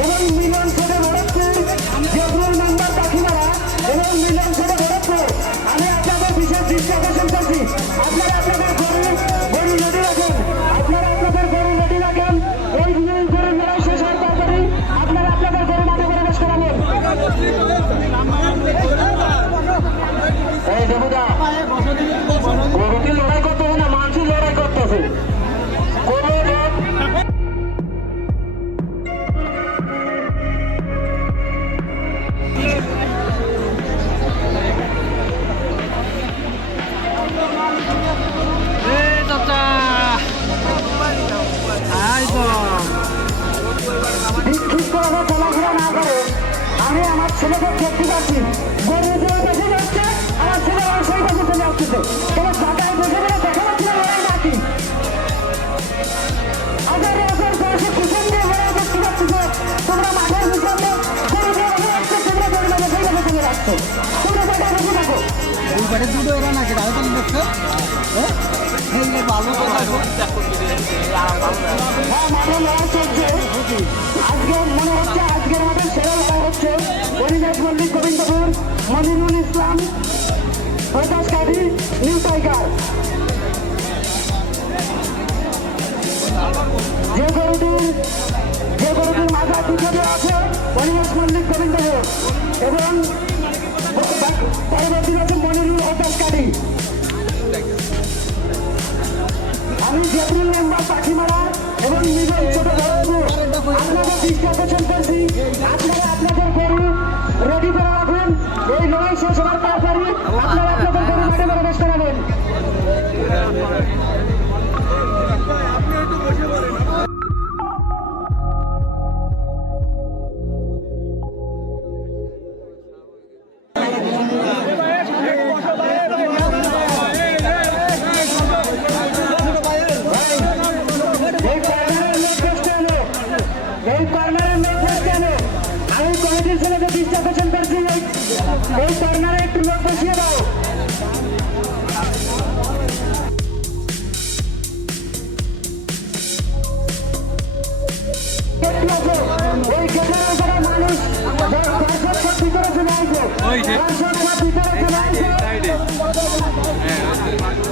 Remember বেটে দুটো এরা নাকি তাহলে তুমি দেখছ আজকে মনে হচ্ছে আজকের আমাদের মনিরুল ইসলাম প্রকাশকারী নিউ টাইগার। যে গরুটির যে গরুটির মাথা পিছনে আছে অনিমেষ মল্লিক গোবিন্দ ঘোষ এবং পরবর্তী আছে মনিরুল অভ্যাসকারী আমি জেবরুল মেম্বার পাখিমারা এবং নিজের ছোট গরু আপনারা বিশ্বাস করছেন এই কর্নারের লোক কেন আমি কমিটির ছেলেকে ডিস্টার্বেশন করছি এই হ্যাঁ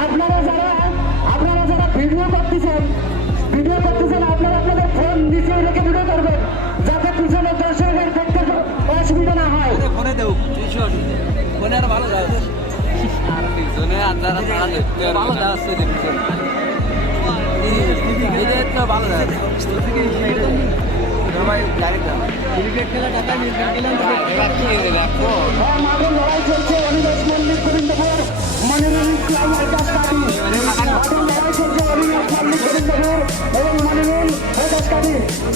আপনারা যারা আপনারা যারা ভিডিও করতেছেন ভিডিও করতেছেন আপনারা আপনাদের ফোন নিচে রেখে ভিডিও করবেন যাতে পিছনে দর্শকের দেখতে অসুবিধা না হয়। ফোনে দেব ফোনে আর ভালো যাবে ভালো যায় ক্রিকেট খেলা টাকা নিয়ে লড়াই চলছে অনিল ওসমান লীগ। গোবিন্দপুর মাননীয় ক্লাব আইটা স্টাডি লড়াই চলছে অনিল ওসমান লীগ গোবিন্দপুর এবং মাননীয় আইটা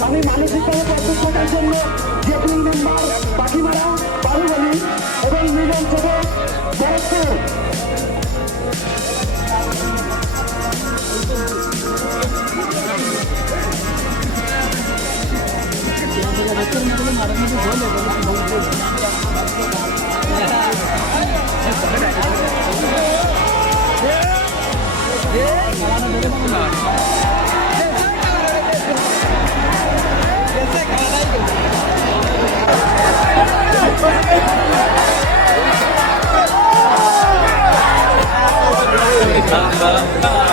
আমি মানসিকভাবে প্রস্তুত থাকার জন্য এবং নিজন থেকে Ha ha ha!